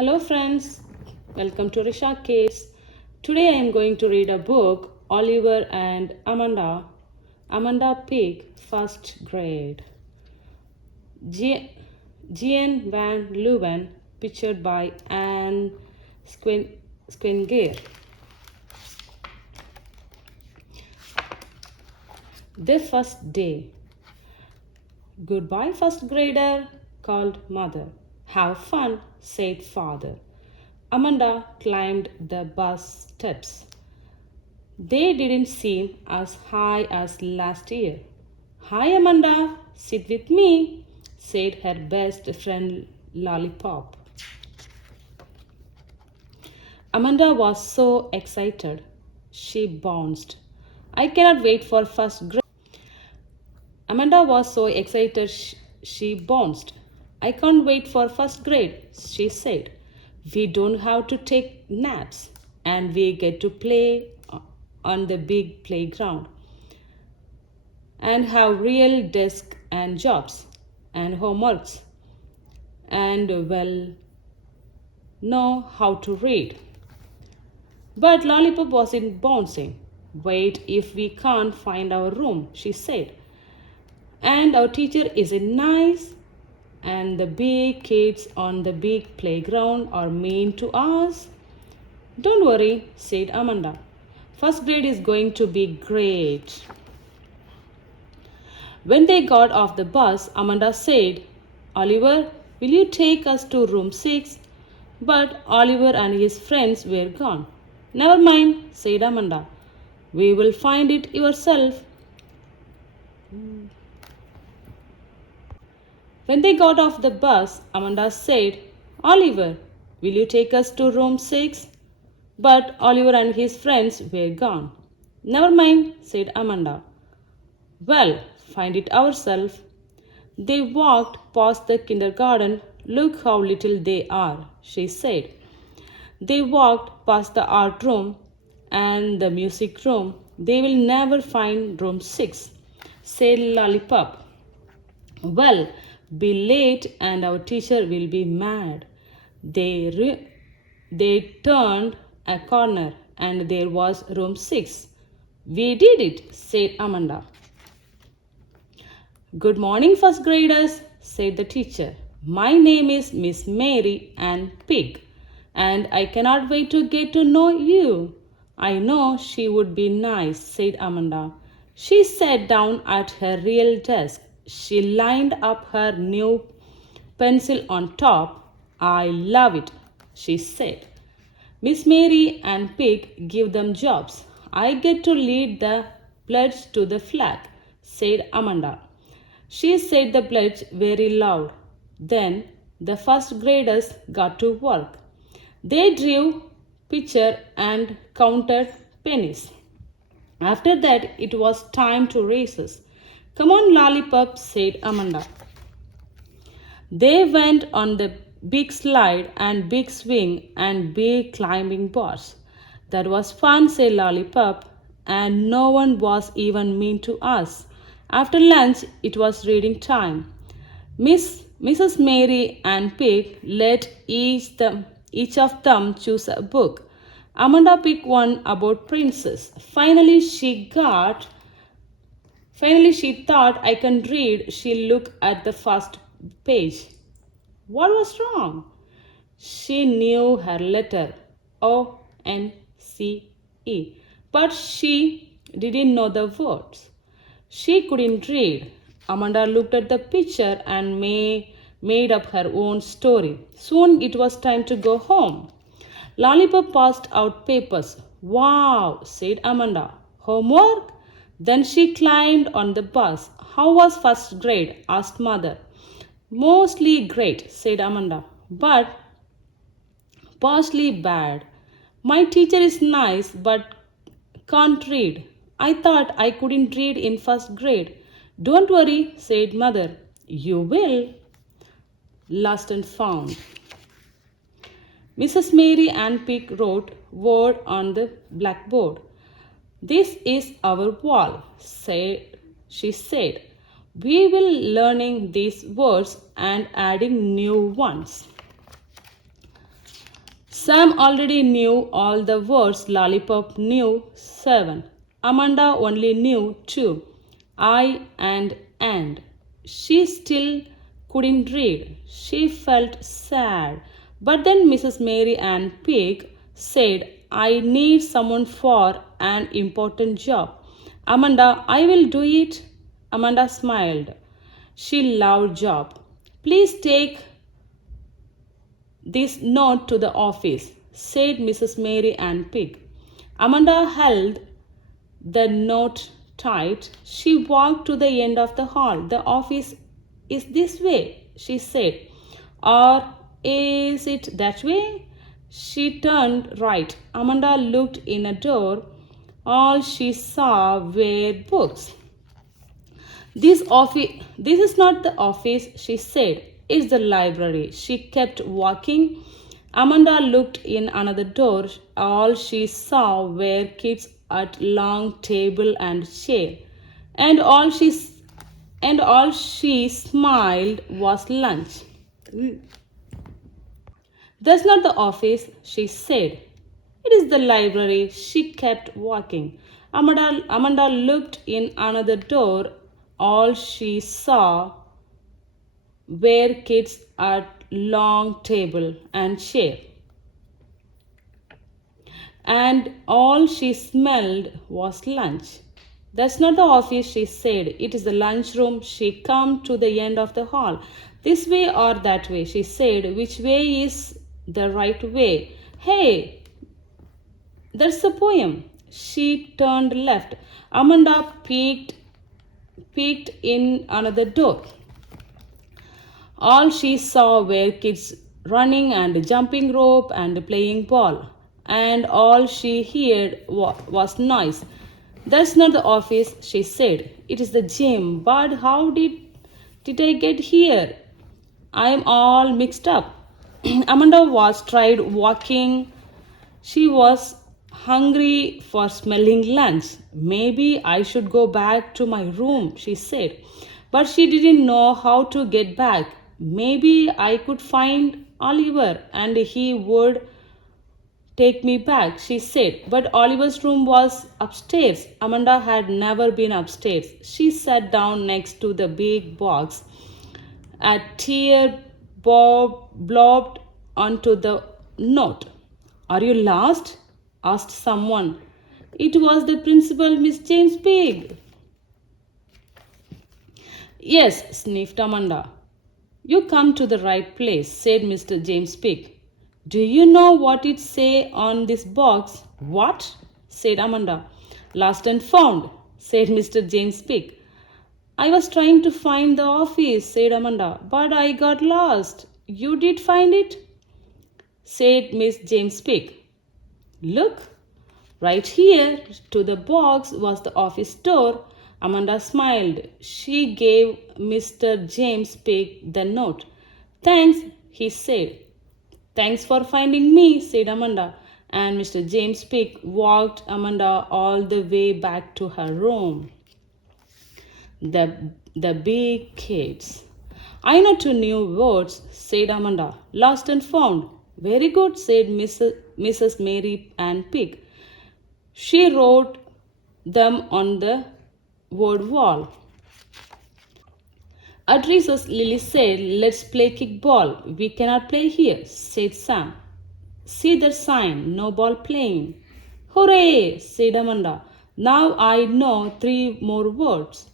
Hello friends, welcome to Risha Kids. Today I am going to read a book, Oliver and Amanda. Amanda Pig, first grade. Jean Van Leeuwen, pictured by Anne Squinger. Their first day. Goodbye, first grader, called mother. Have fun, said father. Amanda climbed the bus steps. They didn't seem as high as last year. Hi, Amanda, sit with me, said her best friend Lollipop. Amanda was so excited. She bounced. I cannot wait for first grade. Amanda was so excited she bounced. I can't wait for first grade, she said. We don't have to take naps and we get to play on the big playground and have real desks and jobs and homeworks and know how to read. But Lollipop wasn't bouncing. Wait, if we can't find our room, she said. And our teacher isn't nice, and the big kids on the big playground are mean to us. Don't worry, said Amanda. First grade is going to be great. When they got off the bus, Amanda said, Oliver, will you take us to room 6? But Oliver and his friends were gone. Never mind, said Amanda. We will find it yourself. When they got off the bus, Amanda said, Oliver, will you take us to room 6? But Oliver and his friends were gone. Never mind, said Amanda. Well, find it ourselves. They walked past the kindergarten. Look how little they are, she said. They walked past the art room and the music room. They will never find room 6, said Lollipop. Well, be late and our teacher will be mad. They turned a corner and there was room 6. We did it, said Amanda. Good morning, first graders, said the teacher. My name is Miss Mary Ann Pig, and I cannot wait to get to know you. I know she would be nice, said Amanda. She sat down at her real desk. She lined up her new pencil on top. I love it, she said. Miss Mary and Pig give them jobs. I get to lead the pledge to the flag, said Amanda. She said the pledge very loud. Then the first graders got to work. They drew picture and counted pennies. After that, it was time to races. Come on, Lollipop, said Amanda. They went on the big slide and big swing and big climbing bars. That was fun, said Lollipop, and no one was even mean to us. After lunch, it was reading time. Mrs. Mary and Pig let each of them choose a book. Amanda picked one about princess. Finally, she thought I can read. She looked at the first page. What was wrong? She knew her letter O-N-C-E, but she didn't know the words. She couldn't read. Amanda looked at the picture and made up her own story. Soon it was time to go home. Lollipop passed out papers. Wow, said Amanda. Homework? Then she climbed on the bus. How was first grade? Asked mother. Mostly great, said Amanda, but partially bad. My teacher is nice but can't read. I thought I couldn't read in first grade. Don't worry, said mother. You will. Lost and found. Mrs. Mary Ann Pig wrote word on the blackboard. This is our wall, she said. We will learning these words and adding new ones. Sam already knew all the words. Lollipop knew 7. Amanda only knew 2. I and. She still couldn't read. She felt sad. But then Mrs. Mary Ann Pig said, I need someone for an important job. Amanda, I will do it. Amanda smiled. She loved job. Please take this note to the office, said Mrs. Mary Ann Pig. Amanda held the note tight. She walked to the end of the hall. The office is this way, she said. Or is it that way? She turned right. Amanda looked in a door. All she saw were books. This is not the office, she said. It's the library. She kept walking. Amanda looked in another door. All she saw were kids at long table and chair. And all she smiled was lunch. That's not the office, she said. It is the library. She kept walking. Amanda looked in another door. All she saw were kids at long table and chair. And all she smelled was lunch. That's not the office, she said. It is the lunchroom. She came to the end of the hall. This way or that way, she said. Which way is the right way? Hey, that's the poem. She turned left. Amanda peeked in another door. All she saw were kids running and jumping rope and playing ball. And all she heard was noise. That's not the office, she said. It is the gym. But how did I get here? I am all mixed up. Amanda was tried walking. She was hungry for smelling lunch. Maybe I should go back to my room, she said. But she didn't know how to get back. Maybe I could find Oliver and he would take me back, she said. But Oliver's room was upstairs. Amanda had never been upstairs. She sat down next to the big box. A tear blobbed onto the note. Are you lost? Asked someone. It was the principal, Miss James Pig. Yes, sniffed Amanda. You come to the right place, said Mr. James Pig. Do you know what it say on this box? What? Said Amanda. Lost and found, said Mr. James Pig. I was trying to find the office, said Amanda, but I got lost. You did find it? Said Miss James Pig. Look, right here to the box was the office door. Amanda smiled. She gave Mr. James Pig the note. Thanks, he said. Thanks for finding me, said Amanda. And Mr. James Pig walked Amanda all the way back to her room. The big kids. I know 2 new words, said Amanda. Lost and found. Very good, said Mrs. Mary Ann Pig. She wrote them on the word wall. At recess, Lily said, let's play kickball. We cannot play here, said Sam. See that sign, no ball playing. Hooray, said Amanda. Now I know 3 more words.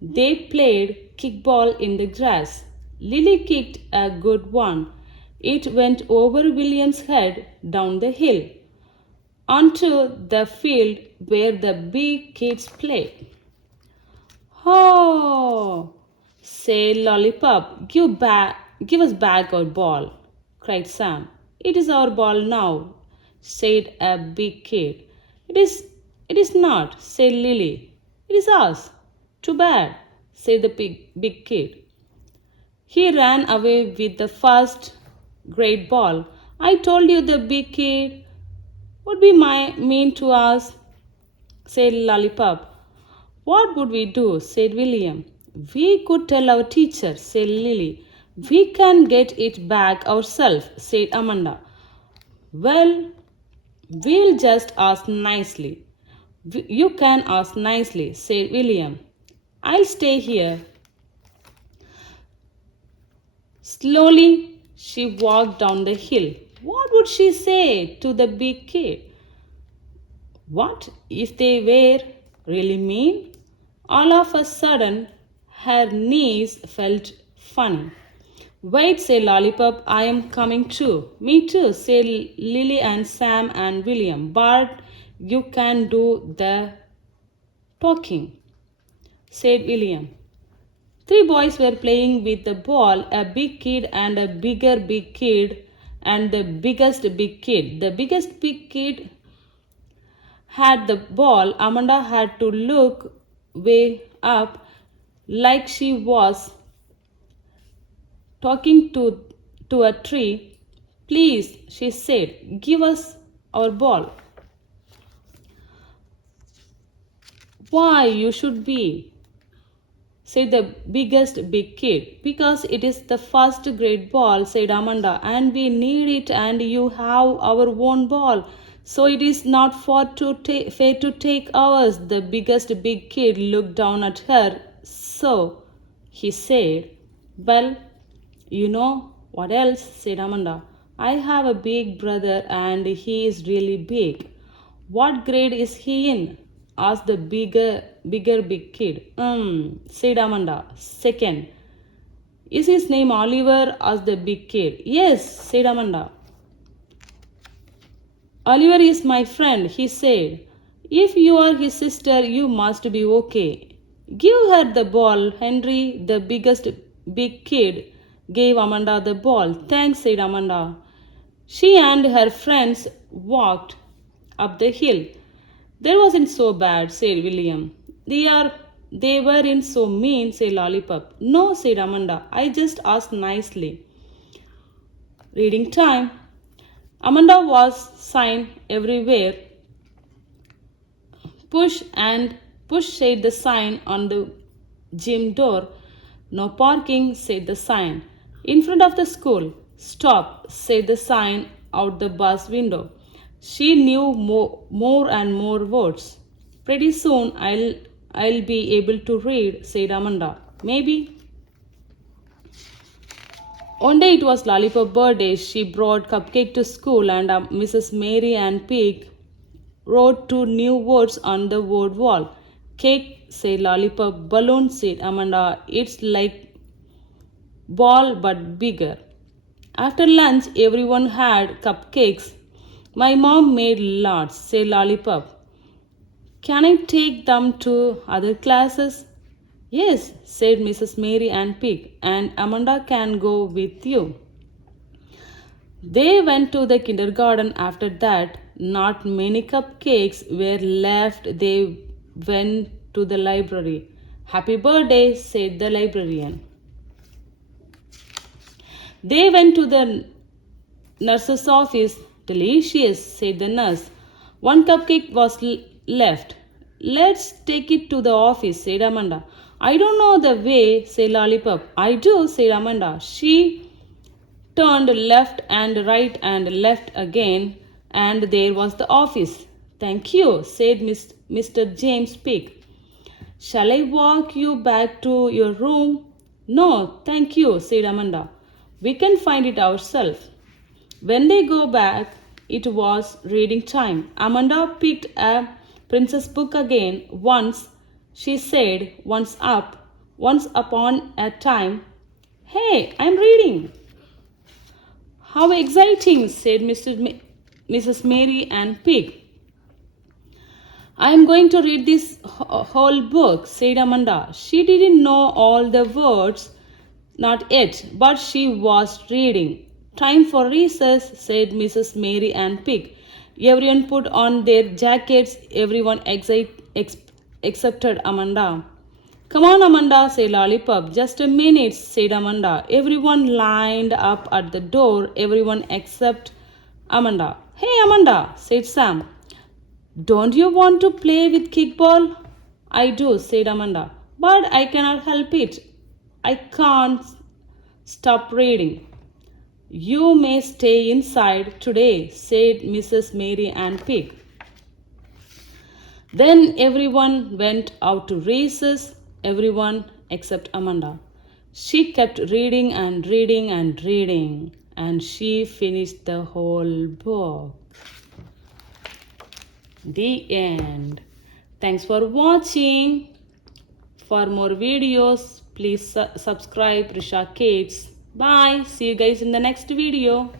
They played kickball in the grass. Lily kicked a good one. It went over William's head down the hill onto the field where the big kids played. Oh, said Lollipop, give us back our ball, cried Sam. It is our ball now, said a big kid. It is not, said Lily. It is ours. Too bad, said the big kid. He ran away with the first great ball. I told you the big kid would be mean to us, said Lollipop. What would we do, said William. We could tell our teacher, said Lily. We can get it back ourselves, said Amanda. Well, we'll just ask nicely. You can ask nicely, said William. I'll stay here. Slowly, she walked down the hill. What would she say to the big kid? What if they were really mean? All of a sudden, her knees felt funny. Wait, say Lollipop, I am coming too. Me too, say Lily and Sam and William. But you can do the talking, said William. Three boys were playing with the ball, a big kid and a bigger big kid and the biggest big kid. The biggest big kid had the ball. Amanda had to look way up like she was talking to a tree. Please, she said, give us our ball. Why, you should be, said the biggest big kid. Because it is the first grade ball, said Amanda, and we need it, and you have our own ball. So it is not fair to take ours. The biggest big kid looked down at her. So, he said, well, you know what else, said Amanda. I have a big brother and he is really big. What grade is he in? Asked the bigger big kid. Said Amanda. Second. Is his name Oliver? Asked the big kid. Yes, said Amanda. Oliver is my friend, he said. If you are his sister, you must be okay. Give her the ball, Henry. The biggest big kid gave Amanda the ball. Thanks, said Amanda. She and her friends walked up the hill. That wasn't so bad, said William. They weren't so mean, said Lollipop. No, said Amanda. I just asked nicely. Reading time. Amanda was sign everywhere. Push said the sign on the gym door. No parking, said the sign. In front of the school. Stop, said the sign out the bus window. She knew more and more words. Pretty soon I'll be able to read, said Amanda. Maybe. One day it was Lollipop's birthday. She brought cupcake to school and Mrs. Mary and Pig wrote two new words on the word wall. Cake, said Lollipop. Balloon, said Amanda. It's like ball but bigger. After lunch, everyone had cupcakes. My mom made lots, said Lollipop. Can I take them to other classes? Yes, said Mrs. Mary and Pig, and Amanda can go with you. They went to the kindergarten after that. Not many cupcakes were left. They went to the library. Happy birthday, said the librarian. They went to the nurse's office. Delicious, said the nurse. One cupcake was left. Let's take it to the office, said Amanda. I don't know the way, said Lollipop. I do, said Amanda. She turned left and right and left again, and there was the office. Thank you, said Mr. James Pig. Shall I walk you back to your room? No, thank you, said Amanda. We can find it ourselves. When they go back, it was reading time. Amanda picked a princess book again. Once, she said, once upon a time. Hey, I'm reading. How exciting, said Mrs. Mary and Pig. I am going to read this whole book, said Amanda. She didn't know all the words, not yet, but she was reading. Time for recess, said Mrs. Mary and Pig. Everyone put on their jackets, everyone excepted Amanda. Come on, Amanda, said Lollipop. Just a minute, said Amanda. Everyone lined up at the door, everyone except Amanda. Hey, Amanda, said Sam. Don't you want to play with kickball? I do, said Amanda. But I cannot help it. I can't stop reading. You may stay inside today, said Mrs. Mary Ann Pig. Then everyone went out to races, everyone except Amanda. She kept reading and reading and reading, and she finished the whole book. The end. Thanks for watching. For more videos, please subscribe Risha Kids. Bye. See you guys in the next video.